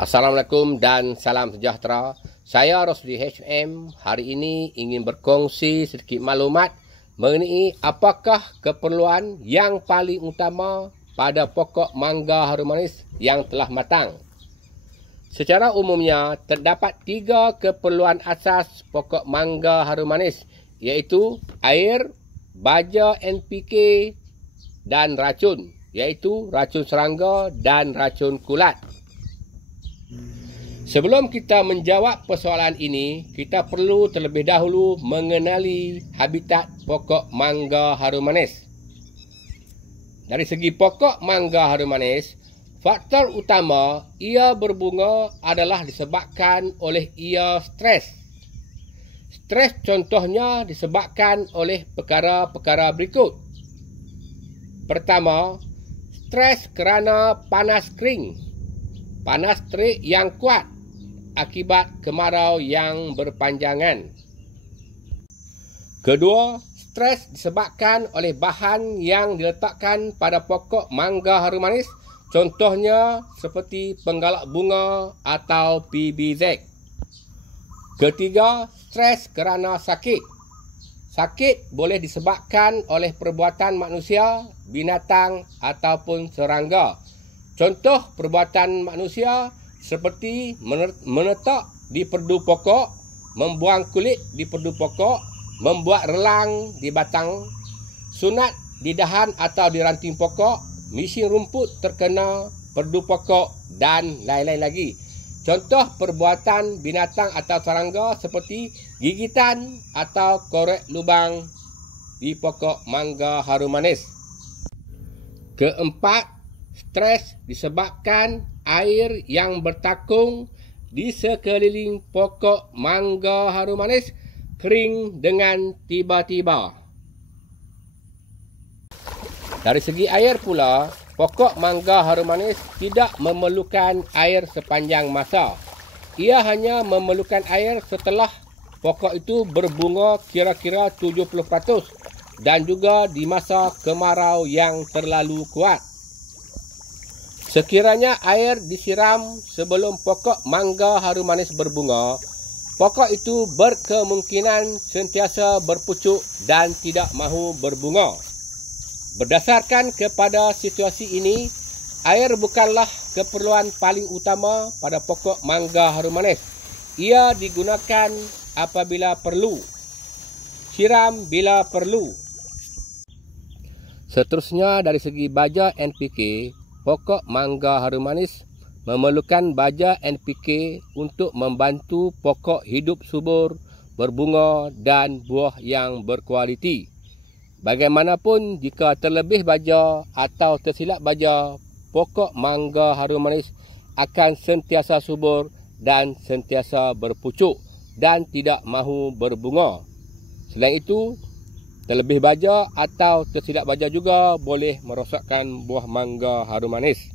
Assalamualaikum dan salam sejahtera. Saya Rosli HM. Hari ini ingin berkongsi sedikit maklumat mengenai apakah keperluan yang paling utama pada pokok mangga harum manis yang telah matang. Secara umumnya, terdapat 3 keperluan asas pokok mangga harum manis, iaitu air, baja NPK dan racun, iaitu racun serangga dan racun kulat. Sebelum kita menjawab persoalan ini, kita perlu terlebih dahulu mengenali habitat pokok mangga harum manis. Dari segi pokok mangga harum manis, faktor utama ia berbunga adalah disebabkan oleh ia stres. Stres contohnya disebabkan oleh perkara-perkara berikut. Pertama, stres kerana panas kering, panas terik yang kuat akibat kemarau yang berpanjangan. Kedua, stres disebabkan oleh bahan yang diletakkan pada pokok mangga harum manis, contohnya seperti penggalak bunga atau PBZ. Ketiga, stres kerana sakit. Sakit boleh disebabkan oleh perbuatan manusia, binatang ataupun serangga. Contoh perbuatan manusia seperti menetak di perdu pokok, membuang kulit di perdu pokok, membuat relang di batang, sunat di dahan atau di ranting pokok, mesin rumput terkena perdu pokok dan lain-lain lagi. Contoh perbuatan binatang atau serangga seperti gigitan atau korek lubang di pokok mangga harum manis. Keempat, stres disebabkan air yang bertakung di sekeliling pokok mangga harum manis kering dengan tiba-tiba. Dari segi air pula, pokok mangga harum manis tidak memerlukan air sepanjang masa. Ia hanya memerlukan air setelah pokok itu berbunga kira-kira 70% dan juga di masa kemarau yang terlalu kuat. Sekiranya air disiram sebelum pokok mangga harum manis berbunga, pokok itu berkemungkinan sentiasa berpucuk dan tidak mahu berbunga. Berdasarkan kepada situasi ini, air bukanlah keperluan paling utama pada pokok mangga harum manis. Ia digunakan apabila perlu, siram bila perlu. Seterusnya, dari segi baja NPK, pokok mangga harum manis memerlukan baja NPK untuk membantu pokok hidup subur, berbunga dan buah yang berkualiti. Bagaimanapun, jika terlebih baja atau tersilap baja, pokok mangga harum manis akan sentiasa subur dan sentiasa berpucuk dan tidak mahu berbunga. Selain itu, terlebih baja atau tersilap baja juga boleh merosakkan buah mangga harum manis.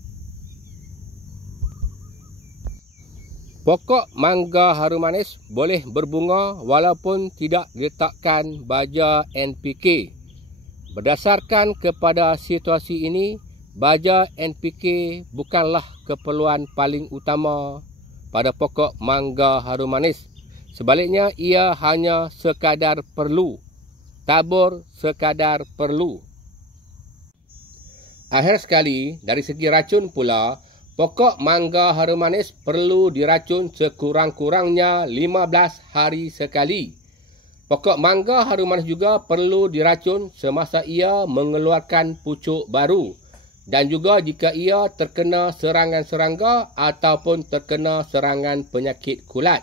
Pokok mangga harum manis boleh berbunga walaupun tidak diletakkan baja NPK. Berdasarkan kepada situasi ini, baja NPK bukanlah keperluan paling utama pada pokok mangga harum manis. Sebaliknya, ia hanya sekadar perlu. Tabur sekadar perlu. Akhir sekali, dari segi racun pula, pokok mangga harum manis perlu diracun sekurang-kurangnya 15 hari sekali. Pokok mangga harum manis juga perlu diracun semasa ia mengeluarkan pucuk baru dan juga jika ia terkena serangan serangga ataupun terkena serangan penyakit kulat.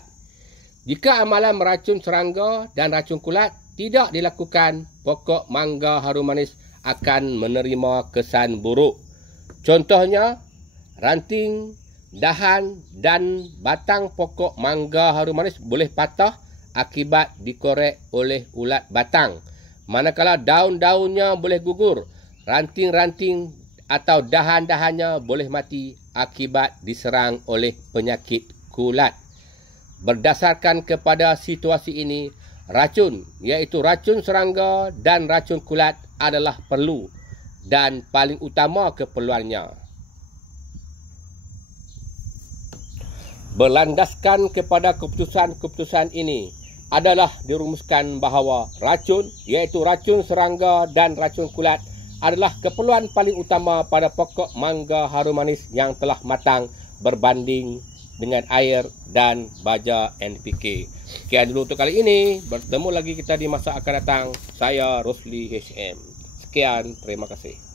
Jika amalan meracun serangga dan racun kulat tidak dilakukan, pokok mangga harum manis akan menerima kesan buruk. Contohnya, ranting, dahan dan batang pokok mangga harum manis boleh patah akibat dikorek oleh ulat batang. Manakala daun-daunnya boleh gugur, ranting-ranting atau dahan-dahannya boleh mati akibat diserang oleh penyakit kulat. Berdasarkan kepada situasi ini, racun, iaitu racun serangga dan racun kulat adalah perlu dan paling utama keperluannya. Berlandaskan kepada keputusan-keputusan ini adalah dirumuskan bahawa racun, iaitu racun serangga dan racun kulat, adalah keperluan paling utama pada pokok mangga harum manis yang telah matang berbanding dengan air dan baja NPK. Sekian dulu untuk kali ini. Bertemu lagi kita di masa akan datang. Saya Rosli HM. Sekian, terima kasih.